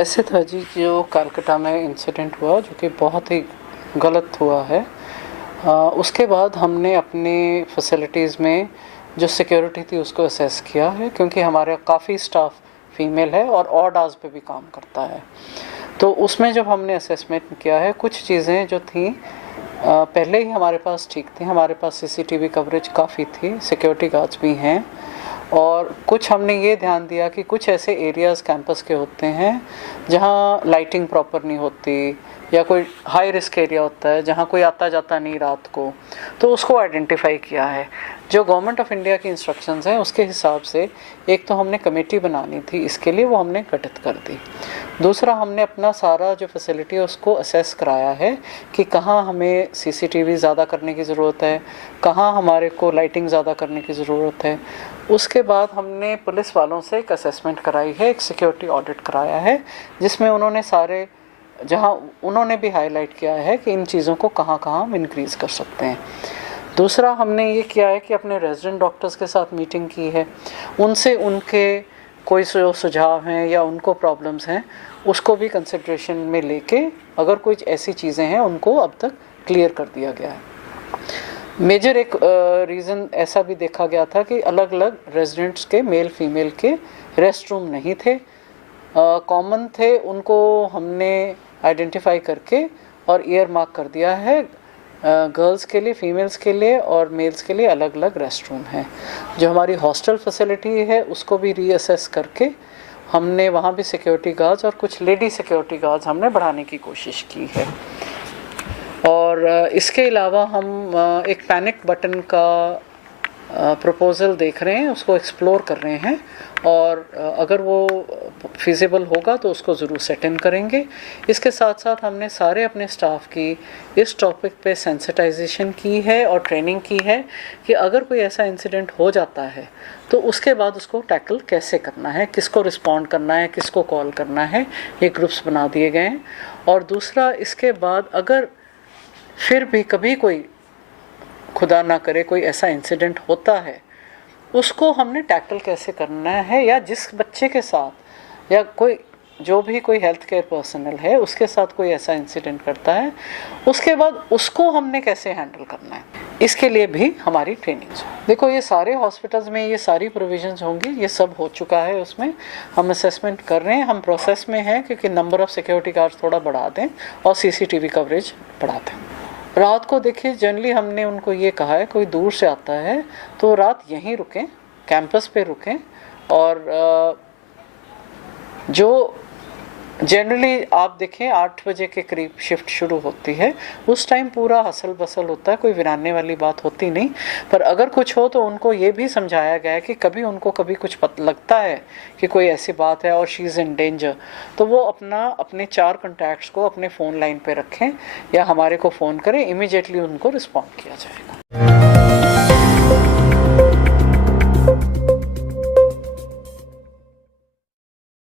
ऐसे था जी, जो कलकत्ता में इंसिडेंट हुआ जो कि बहुत ही गलत हुआ है। उसके बाद हमने अपनी फैसिलिटीज़ में जो सिक्योरिटी थी उसको असेस किया है, क्योंकि हमारे काफ़ी स्टाफ फीमेल है और ऑड आवर्स पे भी काम करता है। तो उसमें जब हमने असेसमेंट किया है, कुछ चीज़ें जो थी पहले ही हमारे पास ठीक थी। हमारे पास सीसीटीवी कवरेज काफ़ी थी, सिक्योरिटी गार्ड्स भी हैं, और कुछ हमने ये ध्यान दिया कि कुछ ऐसे एरियाज़ कैंपस के होते हैं जहाँ लाइटिंग प्रॉपर नहीं होती, या कोई हाई रिस्क एरिया होता है जहाँ कोई आता जाता नहीं रात को, तो उसको आइडेंटिफाई किया है। जो गवर्नमेंट ऑफ इंडिया की इंस्ट्रक्शंस हैं उसके हिसाब से एक तो हमने कमेटी बनानी थी इसके लिए, वो हमने गठित कर दी। दूसरा, हमने अपना सारा जो फैसिलिटी है उसको असेस कराया है कि कहाँ हमें सीसीटीवी ज़्यादा करने की ज़रूरत है, कहाँ हमारे को लाइटिंग ज़्यादा करने की ज़रूरत है। उसके बाद हमने पुलिस वालों से एक असेसमेंट कराई है, एक सिक्योरिटी ऑडिट कराया है, जिसमें उन्होंने सारे जहाँ उन्होंने भी हाईलाइट किया है कि इन चीज़ों को कहाँ कहाँ हम इंक्रीज़ कर सकते हैं। दूसरा, हमने ये किया है कि अपने रेजिडेंट डॉक्टर्स के साथ मीटिंग की है, उनसे उनके कोई सुझाव हैं या उनको प्रॉब्लम्स हैं उसको भी कंसिडरेशन में लेके अगर कोई ऐसी चीज़ें हैं उनको अब तक क्लियर कर दिया गया है। मेजर एक रीज़न ऐसा भी देखा गया था कि अलग अलग रेजिडेंट्स के मेल फीमेल के रेस्ट रूम नहीं थे, कॉमन थे, उनको हमने आइडेंटिफाई करके और ईयर मार्क कर दिया है। गर्ल्स के लिए, फीमेल्स के लिए और मेल्स के लिए अलग अलग रेस्ट रूम हैं। जो हमारी हॉस्टल फैसिलिटी है उसको भी रीअसेस करके हमने वहाँ भी सिक्योरिटी गार्ड्स और कुछ लेडी सिक्योरिटी गार्ड्स हमने बढ़ाने की कोशिश की है। और इसके अलावा हम एक पैनिक बटन का प्रपोज़ल देख रहे हैं, उसको एक्सप्लोर कर रहे हैं, और अगर वो फिजिबल होगा तो उसको ज़रूर सेट इन करेंगे। इसके साथ साथ हमने सारे अपने स्टाफ की इस टॉपिक पे सेंसिटाइजेशन की है और ट्रेनिंग की है कि अगर कोई ऐसा इंसिडेंट हो जाता है तो उसके बाद उसको टैकल कैसे करना है, किसको रिस्पॉन्ड करना है, किसको कॉल करना है, ये ग्रुप्स बना दिए गए हैं। और दूसरा, इसके बाद अगर फिर भी कभी कोई खुदा ना करे कोई ऐसा इंसिडेंट होता है, उसको हमने टैकल कैसे करना है, या जिस बच्चे के साथ या कोई जो भी कोई हेल्थ केयर पर्सनल है उसके साथ कोई ऐसा इंसिडेंट करता है, उसके बाद उसको हमने कैसे हैंडल करना है, इसके लिए भी हमारी ट्रेनिंग है। देखो, ये सारे हॉस्पिटल्स में ये सारी प्रोविजंस होंगी, ये सब हो चुका है, उसमें हम असेसमेंट कर रहे हैं, हम प्रोसेस में हैं क्योंकि नंबर ऑफ़ सिक्योरिटी गार्ड्स थोड़ा बढ़ा दें और सीसीटीवी कवरेज बढ़ा दें। रात को देखिए, जनरली हमने उनको ये कहा है कोई दूर से आता है तो रात यहीं रुकें, कैंपस पे रुकें, और जो जनरली आप देखें 8 बजे के करीब शिफ्ट शुरू होती है, उस टाइम पूरा हसल बसल होता है, कोई विराने वाली बात होती नहीं। पर अगर कुछ हो तो उनको ये भी समझाया गया है कि कभी उनको कभी कुछ लगता है कि कोई ऐसी बात है और शी इज़ इन डेंजर, तो वो अपने 4 कॉन्टैक्ट्स को अपने फ़ोन लाइन पे रखें या हमारे को फ़ोन करें, इमीडिएटली उनको रिस्पॉन्ड किया जाएगा।